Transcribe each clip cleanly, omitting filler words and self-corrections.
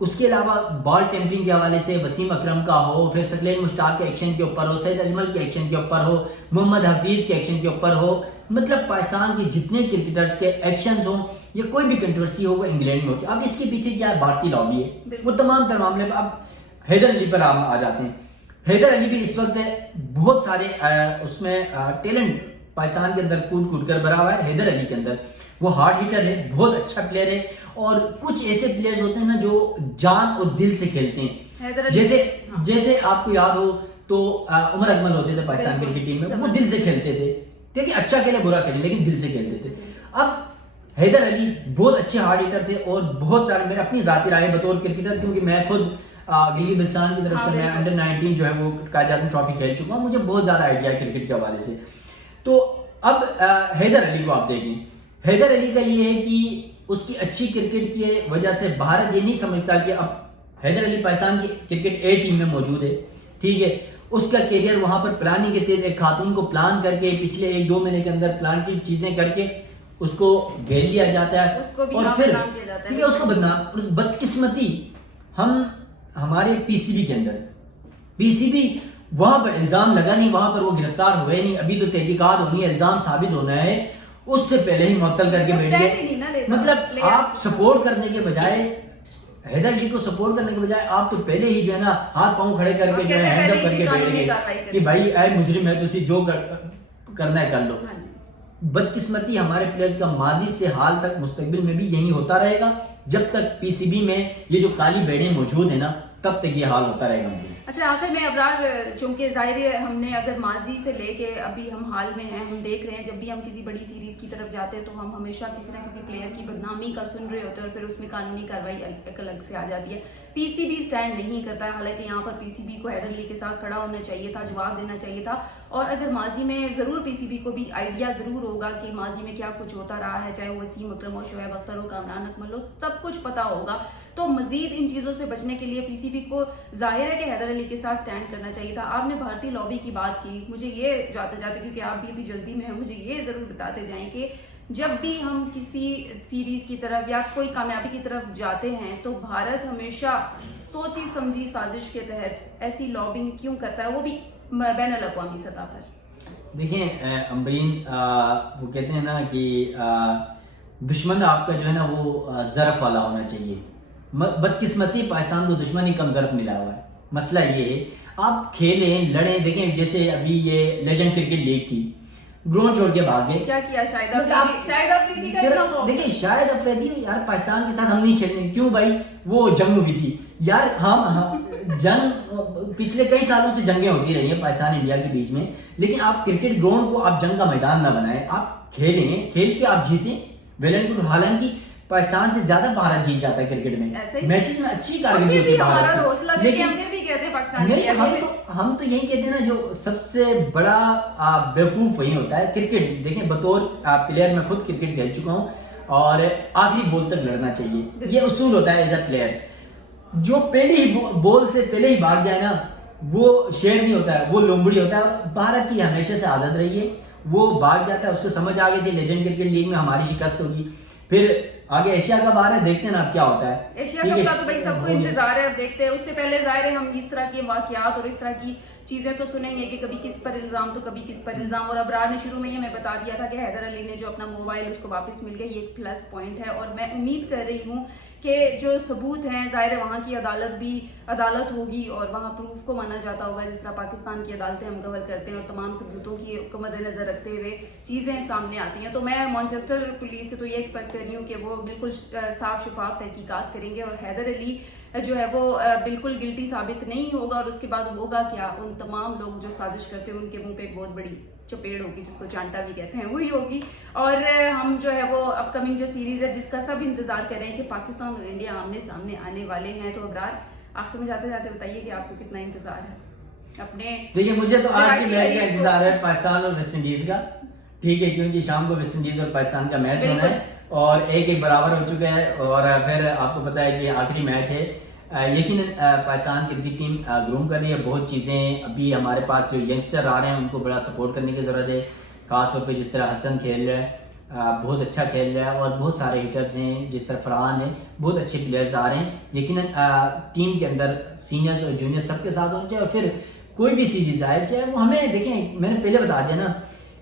اس کے علاوہ ball tampering کے حوالے سے وسیم اکرم کا ہو، پھر ثقلین مشتاق کے ایکشن کے اوپر ہو، سید اجمل کے ایکشن کے اوپر ہو، محمد حفیظ کے ایکشن کے اوپر ہو، مطلب پاکستان کے جتنے کرکٹرز کے ایکشنز ہوں یا کوئی بھی کنٹروورسی ہو وہ انگلینڈ میں ہوتی ہے. اب اس کے پیچھے کیا ہے؟ بھارتی لابی ہے. وہ تمام تر معاملے. اب حیدر علی پر آ جاتے ہیں. حیدر علی بھی اس وقت بہت سارے اس میں ٹیلنٹ پاکستان کے اندر کود کر بھرا ہوا ہے. حیدر علی کے اندر وہ ہارڈ ہیٹر ہے، بہت اچھا پلیئر ہے، اور کچھ ایسے پلیئرز ہوتے ہیں نا جو جان اور دل سے کھیلتے ہیں. جیسے آپ کو یاد ہو تو عمر اکمل ہوتے تھے پاکستان کرکٹ ٹیم میں، وہ دل سے کھیلتے تھے. دیکھیں اچھا کھیلے برا کھیلے لیکن دل سے کھیلتے تھے. اب حیدر علی بہت اچھے ہارڈ ہیٹر تھے، اور بہت سارے میرے اپنی ذاتی رائے بطور کرکٹر، کیونکہ میں خود گلگت بلتستان کی طرف سے میں انڈر 19 جو ہے وہ قائد اعظم ٹرافی کھیل چکا ہوں، مجھے بہت زیادہ آئیڈیا ہے کرکٹ کے حوالے سے. تو اب حیدر علی کو آپ دیکھیں، حیدر علی کا یہ ہے کہ اس کی اچھی کرکٹ کی وجہ سے بھارت یہ نہیں سمجھتا کہ اب حیدر علی پاکستان کی کرکٹ اے ٹیم میں موجود ہے، ٹھیک ہے. اس کا کیریئر وہاں پر پلاننگ کے تحت ایک خاتون کو پلان کر کے پچھلے 1-2 مہینے کے اندر پلانٹڈ چیزیں کر کے اس کو گھیر لیا جاتا ہے، اور پھر ٹھیک ہے اس کو بدنام. اور بدقسمتی ہمارے پی سی بی کے اندر، پی سی بی وہاں پر الزام لگا نہیں، وہاں پر وہ گرفتار ہوئے نہیں، ابھی تو تحقیقات ہونی ہے، الزام ثابت ہونا ہے، اس سے پہلے ہی معطل کر کے بیٹھ گئے. مطلب آپ سپورٹ کرنے کے بجائے، حیدر علی کو سپورٹ کرنے کے بجائے آپ تو پہلے ہی جو ہے نا ہاتھ پاؤں کھڑے کر کے جو ہے ہینڈ اپ کر کے بیٹھ گئے کہ بھائی اے مجرم ہے، تسی جو کرنا ہے کر لو. بدقسمتی ہمارے پلیئرز کا ماضی سے حال تک مستقبل میں بھی یہی ہوتا رہے گا. جب تک پی سی بی میں یہ جو کالی بیڑیں موجود ہیں نا تب تک یہ حال ہوتا رہے گا. اچھا آخر میں ابرار، چونکہ ظاہر ہے ہم نے اگر ماضی سے لے کے ابھی ہم حال میں ہیں، ہم دیکھ رہے ہیں جب بھی ہم کسی بڑی سیریز کی طرف جاتے ہیں تو ہم ہمیشہ کسی نہ کسی پلیئر کی بدنامی کا سن رہے ہوتے ہیں، اور پھر اس میں قانونی کارروائی ایک الگ سے آ جاتی ہے. پی سی بی سٹینڈ نہیں کرتا ہے، حالانکہ یہاں پر پی سی بی کو حیدر علی کے ساتھ کھڑا ہونا چاہیے تھا، جواب دینا چاہیے تھا. اور اگر ماضی میں ضرور پی سی بی کو بھی آئیڈیا ضرور ہوگا کہ ماضی میں کیا کچھ ہوتا رہا ہے، چاہے وہ وسیم اکرم ہو، شعیب اختر ہو، کامران اکمل ہو، سب کچھ پتا ہوگا. تو مزید ان چیزوں سے بچنے کے لیے پی سی بی کو ظاہر ہے کہ حیدر علی کے ساتھ سٹینڈ کرنا چاہیے تھا. آپ نے بھارتی لابی کی بات کی، مجھے یہ جاتے کیونکہ آپ بھی جلدی میں ہیں، مجھے یہ ضرور بتاتے جائیں کہ جب بھی ہم کسی سیریز کی طرف یا کوئی کامیابی کی طرف جاتے ہیں تو بھارت ہمیشہ سوچی سمجھی سازش کے تحت ایسی لابنگ کیوں کرتا ہے، وہ بھی بین الاقوامی سطح پر؟ دیکھیں امبرین، وہ کہتے ہیں نا کہ دشمن آپ کا جو ہے نا وہ ظرف والا ہونا چاہیے. بدقسمتی پاکستان کو دشمن ہی کم ظرف ملا ہوا ہے. مسئلہ یہ ہے آپ کھیلیں لڑیں. دیکھیں جیسے ابھی یہ لیجنڈ کرکٹ لیگ تھی، گراؤنڈ چھوڑ کے بھاگے. کیا کیا شاہد افریدی کا؟ دیکھیں شاہد افریدی یار پاکستان کے ساتھ ہم نہیں کھیلنے. کیوں بھائی؟ وہ جنگ ہوئی تھی یار. ہم جنگ پچھلے کئی سالوں سے جنگیں ہوتی رہی ہیں پاکستان انڈیا کے بیچ میں، لیکن آپ کرکٹ گراؤنڈ کو آپ جنگ کا میدان نہ بنائیں. آپ کھیلیں، کھیل کے آپ جیتیں. Well and good. حالانکہ پاکستان سے زیادہ بھارت جیت جاتا ہے کرکٹ میں، میچز میں اچھی کارکردگی ہوتی ہے. لیکن ہم تو یہی کہتے ہیں نا جو سب سے بڑا بیوقوف وہی ہوتا ہے. کرکٹ دیکھیں بطور پلیئر میں خود کرکٹ کھیل چکا ہوں، اور آخری بال تک لڑنا چاہیے، یہ اصول ہوتا ہے ایز اے پلیئر. جو پہلی ہی بال سے پہلے ہی بھاگ جائے نا وہ شیر نہیں ہوتا ہے، وہ لومبڑی ہوتا ہے. بھارت کی ہمیشہ سے عادت رہی ہے، وہ بھاگ جاتا ہے. اس کو سمجھ آ گئی تھی لیجنڈ کرکٹ لیگ میں ہماری شکست ہوگی. پھر آگے ایشیا کپ آ رہا ہے، دیکھتے ہیں نا اب کیا ہوتا ہے. ایشیا کپ کا تو بھائی سب کو انتظار ہے، اب دیکھتے ہیں. اس سے پہلے ظاہر ہے ہم اس طرح کے واقعات اور اس طرح کی چیزیں تو سنیں گے کہ کبھی کس پر الزام تو کبھی کس پر الزام. اور ابرار نے شروع میں یہ میں بتا دیا تھا کہ حیدر علی نے جو اپنا موبائل اس کو واپس مل گیا، یہ ایک پلس پوائنٹ ہے. اور میں امید کر رہی ہوں کہ جو ثبوت ہیں، ظاہر ہے وہاں کی عدالت ہوگی اور وہاں پروف کو مانا جاتا ہوگا، جس طرح پاکستان کی عدالتیں ہم کور کرتے ہیں اور تمام ثبوتوں کی مد نظر رکھتے ہوئے چیزیں سامنے آتی ہیں. تو میں مانچسٹر پولیس سے تو یہ ایکسپیکٹ کر رہی ہوں کہ وہ بالکل صاف شفاف تحقیقات کریں گے، اور حیدر علی جو ہے وہ بالکل گلٹی ثابت نہیں ہوگا. اور اس کے بعد ہوگا کیا؟ ان تمام لوگ جو سازش کرتے ہیں ان کے منہ پہ ایک بہت بڑی چپیڑ ہوگی، جس کو چانٹا بھی کہتے ہیں، وہی ہوگی. اور ہم جو ہے وہ اپ کمنگ جو سیریز ہے جس کا سب انتظار کر رہے ہیں کہ پاکستان اور انڈیا آمنے سامنے آنے والے ہیں. تو ابرار آخر میں جاتے جاتے بتائیے کہ آپ کو کتنا انتظار ہے اپنے؟ دیکھیے مجھے تو آج کے میچ کا انتظار ہے پاکستان اور ویسٹ انڈیز کا، ٹھیک ہے، کیونکہ شام کو ویسٹ انڈیز اور پاکستان کا میچ ہونا ہے اور 1-1 برابر ہو چکا ہے. اور پھر آپ کو پتا ہے کہ آخری میچ ہے. یقیناً پاکستان کرکٹ ٹیم گروم کر رہی ہے بہت چیزیں. ابھی ہمارے پاس جو ینگسٹر آ رہے ہیں ان کو بڑا سپورٹ کرنے کی ضرورت ہے، خاص طور پہ جس طرح حسن کھیل رہا ہے. بہت اچھا کھیل رہا ہے اور بہت سارے ہٹرز ہیں جس طرح فرحان ہیں, بہت اچھے پلیئرز آ رہے ہیں. یقیناً ٹیم کے اندر سینئرز اور جونیئر سب کے ساتھ ہونا چاہیے, اور پھر کوئی بھی سیریز آئے چاہے وہ ہمیں دیکھیں, میں نے پہلے بتا دیا نا,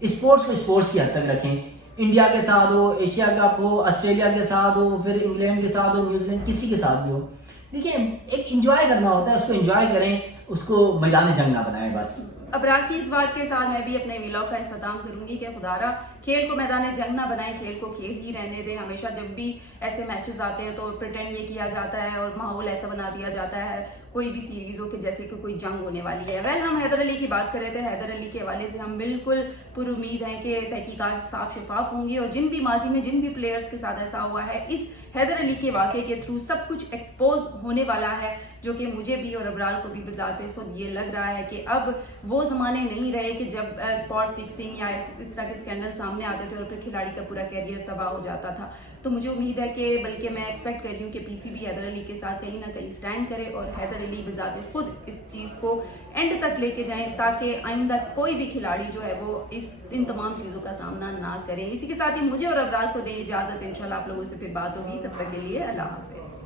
اسپورٹس کو اسپورٹس کی حد تک رکھیں. انڈیا کے ساتھ ہو, ایشیا کپ ہو, آسٹریلیا کے ساتھ ہو, پھر انگلینڈ کے ساتھ ہو, نیوزی لینڈ, کسی کے ساتھ بھی ہو, دیکھیں ایک انجوائے کرنا ہوتا ہے, اس کو انجوائے کریں, اس کو میدان جنگ نہ بنائیں بس. ابرار کی اس بات کے ساتھ میں بھی اپنے ویلاگ کا اختتام کروں گی کہ خدا را کھیل کو میدان جنگ نہ بنائیں, کھیل کو کھیل ہی رہنے دیں. ہمیشہ جب بھی ایسے میچز آتے ہیں تو پریٹینڈ یہ کیا جاتا ہے اور ماحول ایسا بنا دیا جاتا ہے کوئی بھی سیریز ہو کہ جیسے کہ کوئی جنگ ہونے والی ہے. ویل ہم حیدر علی کی بات کر رہے تھے, حیدر علی کے حوالے سے ہم بالکل پر امید ہیں کہ تحقیقات صاف شفاف ہوں گی, اور جن بھی ماضی میں جن بھی پلیئرز کے ساتھ ایسا ہوا ہے اس حیدر علی کے واقعے کے تھرو سب کچھ ایکسپوز ہونے والا ہے, جو کہ مجھے بھی اور ابرار کو بھی بذات خود یہ لگ رہا ہے کہ اب وہ زمانے نہیں رہے کہ جب اسپاٹ فکسنگ یا اس طرح کے اسکینڈل سامنے آتے تھے اور پھر کھلاڑی کا پورا کیریئر تباہ ہو جاتا تھا. تو مجھے امید ہے کہ بلکہ میں ایکسپیکٹ کر رہی ہوں کہ پی سی بی حیدر علی کے ساتھ کہیں نہ کہیں سٹینڈ کرے اور حیدر علی بذات خود اس چیز کو اینڈ تک لے کے جائیں تاکہ آئندہ کوئی بھی کھلاڑی جو ہے وہ ان تمام چیزوں کا سامنا نہ کریں. اسی کے ساتھ ہی مجھے اور ابرار کو دیں اجازت, انشاءاللہ آپ لوگوں سے پھر بات ہوگی, تب تک کے لیے اللہ حافظ.